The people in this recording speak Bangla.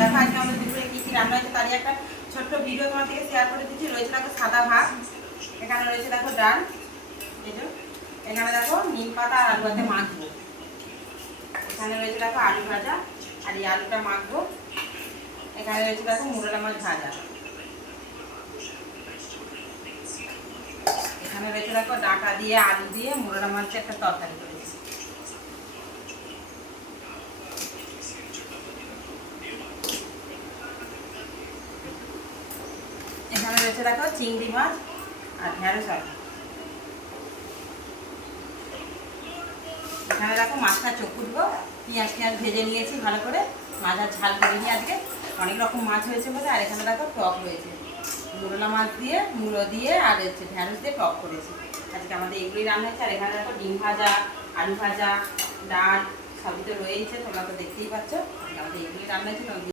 দেখো আজকে আমাদের দুপুরে কী কী রান্না হয়েছে তারই একটা ছোট্ট ভিডিও তোমার থেকে শেয়ার করে দিচ্ছি। রয়েছে দেখো সাদা ভাত, এখানে রয়েছে দেখো ডাল, এই যে এখানে দেখো নিম পাতা আর আলু ভাতে মাখবো, এখানে রয়েছে দেখো আলু ভাজা আর এই আলুটা মাখবো, এখানে রয়েছে দেখো মুরলা মাছ ভাজা, এখানে রয়েছে দেখো ডাঁটা দিয়ে আলু দিয়ে মুরলা মাছের একটা তরকারি করেছি। এখানে রয়েছে দেখো চিংড়ি মাছ আর ঢেঁড়স আলু, এখানে দেখো মাছটা চকুটবো, পেঁয়াজ ভেজে নিয়েছি ভালো করে, মাছ ঝাল করে নিয়ে আজকে অনেক রকম মাছ হয়েছে বলে। আর এখানে দেখো টক রয়েছে, মুরলা মাছ দিয়ে মূলো দিয়ে আর হচ্ছে ঢেঁড়স দিয়ে টক করেছি। আজকে আমাদের এগুলি রান্না হয়েছে। আর এখানে দেখো ডিম ভাজা, আলু ভাজা, ডাল সবই তো রয়েছে, তোমরা তো দেখতেই পাচ্ছ। আজকে আমাদের এগুলি রান্না হয়েছে।